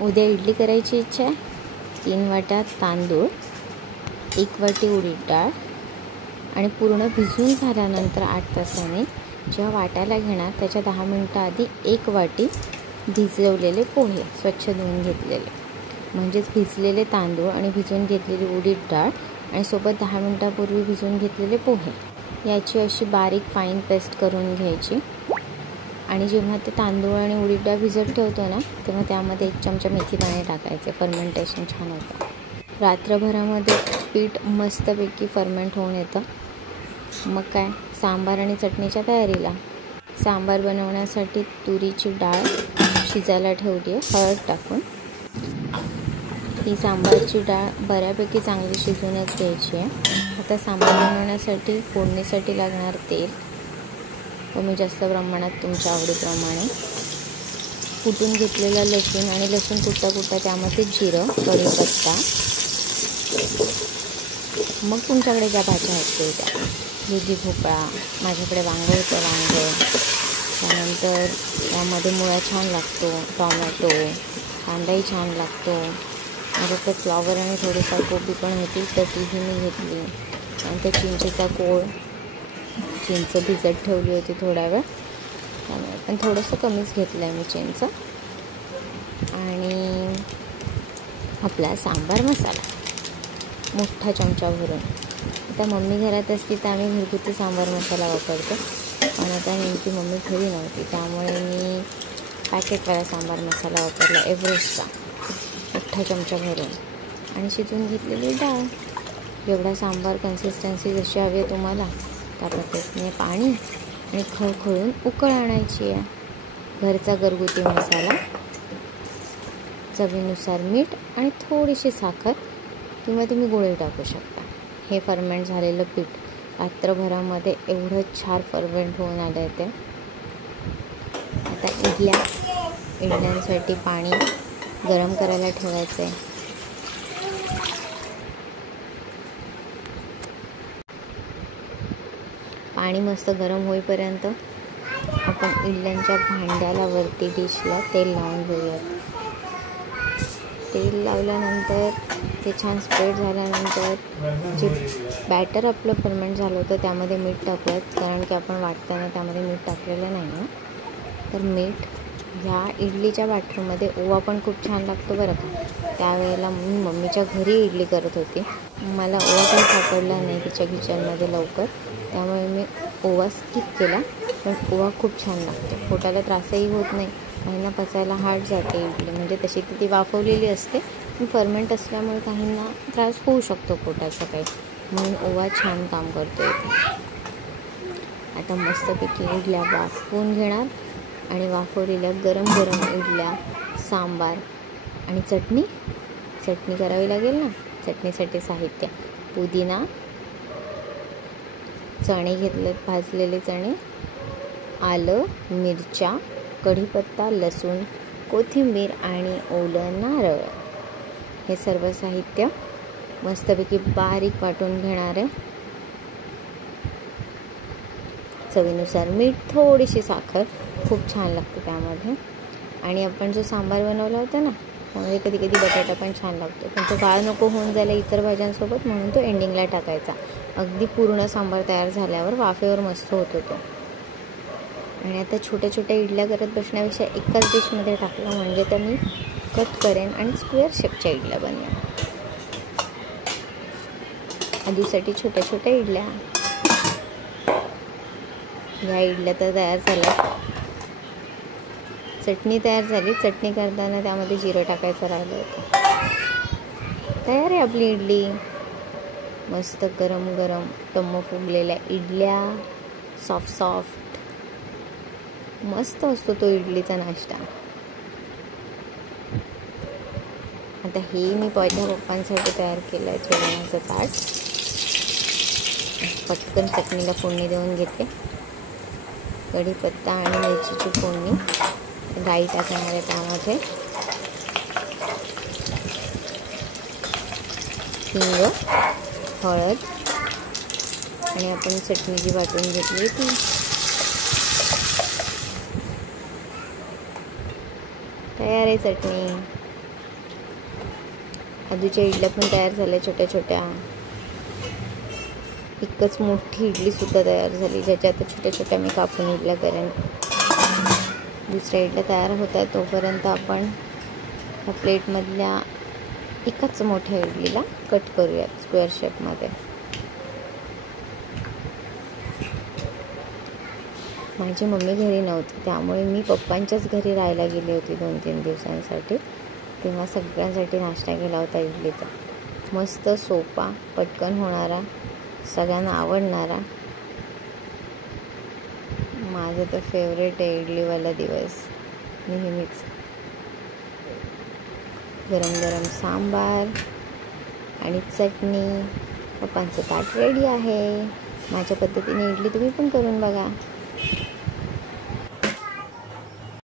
उद्या इडली करायची इच्छा आहे. 3 वाट्या तांदूळ, 1 वाटी उडीद डाळ आणि पूर्ण भिजून झाल्यानंतर 8 तासांनी जेव्हा वाटायला घेणार त्याच्या 10 मिनटं आधी 1 वाटी भिजवलेले पोहे स्वच्छ धुवून घेतलेले, म्हणजेच भिजलेले तांदूळ आणि भिजून घेतलेली उडीद डाळ आणि सोबत 10 मिनटापूर्वी भिजून घेतलेले पोहे याची अशी बारीक फाईन पेस्ट करून घ्यायची. आणि जेव्हा ते तांदूळ आणि उडीद डाळ भिजत ठेवतो ना तेव्हा त्यामध्ये 1 चमचा मेथी दाणे टाकायचे. फर्मेंटेशन छान होतं. रात्रभरामध्ये पीठ मस्तपैकी फर्मेंट होऊन येतं. मग काय, सांबार आणि चटणीच्या तयारीला. सांबार बनवण्यासाठी तुरीची डाळ शिजायला ठेवली आहे हळद टाकून. ही सांबारची डाळ बऱ्यापैकी चांगली शिजूनच घ्यायची आहे. आता सांबार बनवण्यासाठी फोडणीसाठी लागणार तेल कमी जास्त प्रमाणात तुमच्या आवडीप्रमाणे. कुटून घेतलेला लसूण आणि लसूण कुटता त्यामध्ये जिरं, कढीपत्ता, मग तुमच्याकडे ज्या भाज्या आहेत त्या, दुधी भोपळा, माझ्याकडे वांगं होतं वांगं, त्यानंतर त्यामध्ये मुळा छान लागतो, टॉमॅटो, कांदाही छान लागतो. माझ्याकडे फ्लॉवर आणि थोडीफार कोबी पण होती तर तीही मी घेतली. त्यानंतर चिंचेचा कोळ, चिंच भिजत ठेवली होती थोडा वेळ, त्यामुळे पण थोडंसं कमीच घेतलं आहे मी चिंच. आणि आपला सांबार मसाला मोठा चमचा भरून. आता मम्मी घरात असली तर आम्ही घरगुती सांबार मसाला वापरतो, पण आता नेमकी मम्मी घरी नव्हती त्यामुळे मी पॅकेटवाला सांबार मसाला वापरला एव्हरेस्टचा, मोठा चमचा भरून. आणि शिजून घेतलेली डाळ. एवढा सांबार कन्सिस्टन्सी जशी हवी आहे तुम्हाला त्या पद्धतीने पाणी आणि खळखळून उकळ आणायची आहे. घरचा घरगुती मसाला, चवीनुसार मीठ आणि थोडीशी साखर किंवा तुम्ही गुळही टाकू शकता. हे फर्मेंट झालेलं पीठ रात्रभरामध्ये एवढं छान फर्मेंट होऊन आलं आहे ते. आता इडल्यांसाठी पाणी गरम करायला ठेवायचं आहे. पाणी मस्त गरम होईपर्यंत आपण इडल्यांच्या भांड्याला वरती डिशला तेल लावून घेऊयात. तेल लावल्यानंतर ते छान स्प्रेड झाल्यानंतर जे बॅटर आपलं फर्मेंट झालं होतं त्यामध्ये मीठ टाकूयात, कारण की आपण वाटताना त्यामध्ये मीठ टाकलेलं नाही आहे. तर मीठ ह्या इडलीच्या बॅटरमध्ये ओवा पण खूप छान लागतो बरं का. त्यावेळेला मी मम्मीच्या घरी इडली करत होती, मला ओवा काही सापडला नाही तिच्या किचनमध्ये लवकर, त्यामुळे मी ओवा स्किप केला. पण ओवा खूप छान लागतो, पोटाला त्रासही होत नाही, काहींना पचायला हार्ड जाते इडली, म्हणजे तशी ती वाफवलेली असते पण फर्मेंट असल्यामुळे काहींना त्रास होऊ शकतो पोटाचा काही, म्हणून ओवा छान काम करतो इथे. आता मस्तपैकी इडल्या वाफवून घेणार आणि वाफवलेल्या गरम गरम इडल्या, सांबार आणि चटणी करावी लागेल ना. चटणीसाठी साहित्य: पुदिना, चणे घेतलेत भाजलेले चणे, आलं, मिरच्या, कढीपत्ता, लसूण, कोथिंबीर आणि ओलं नारळ. हे सर्व साहित्य मस्तपैकी बारीक वाटून घेणार आहे. चवीनुसार मीठ, थोडीशी साखर, खूप छान लागते त्यामध्ये. आणि आपण जो सांबार बनवला होता ना त्यामध्ये कधी कधी बटाटा पण छान लागतो, पण तो गाळ नको होऊन जायला इतर भाज्यांसोबत, म्हणून तो एंडिंगला टाकायचा. अगदी पूर्ण सांबार तयार झाल्यावर वाफेवर मस्त होतो तो. आणि आता छोट्या छोट्या इडल्या करत बसण्यापेक्षा एकाच डिशमध्ये टाकलं म्हणजे तर मी कट करेन आणि स्क्वेअर शेपच्या इडल्या बनवेन. आधीसाठी छोट्या छोट्या इडल्या. ह्या इडल्या तर तयार झाल्या. चटणी तयार झाली. चटणी करताना त्यामध्ये जिरं टाकायचं राहिलं होतं. तयार आहे आपली इडली. मस्त गरम गरम टम्म फुगलेल्या इडल्या, सॉफ्ट मस्त असतो तो इडलीचा नाश्ता. आता हे मी माझ्या पप्पांसाठी तयार केलं आहे जेवणाचं ताट. पटकन चटणीला फोडणी देऊन घेते. कढीपत्ता आणि मिरचीची फोडणी, राई टाकणार आहे त्यामध्ये, हिंग, हळद आणि आपण चटणी जी वाटून घेतली ती. तयार आहे चटणी. आधीच्या इडल्या पण तयार झाल्या छोट्या छोट्या. एकच मोठी इडलीसुद्धा तयार झाली, ज्याच्या आता छोट्या छोट्या मी कापून इडल्या करेन. दुसऱ्या इडल्या तयार होत आहेत तोपर्यंत आपण ह्या प्लेटमधल्या एकाच मोठ्या इडलीला कट करूयात स्क्वेअर शेपमध्ये. माझी मम्मी घरी नव्हती, त्यामुळे मी पप्पांच्याच घरी राहायला गेली होती 2-3 दिवसांसाठी. तेव्हा सगळ्यांसाठी नाश्ता केला होता इडलीचा. मस्त सोपा, पटकन होणारा, सगळ्यांना आवडणारा. माझं तर फेवरेट आहे इडलीवाला दिवस नेहमीच. गरम गरम सांबार आणि चटणी. पप्पांचं ताट रेडी आहे. माझ्या पद्धतीने इडली तुम्ही पण करून बघा.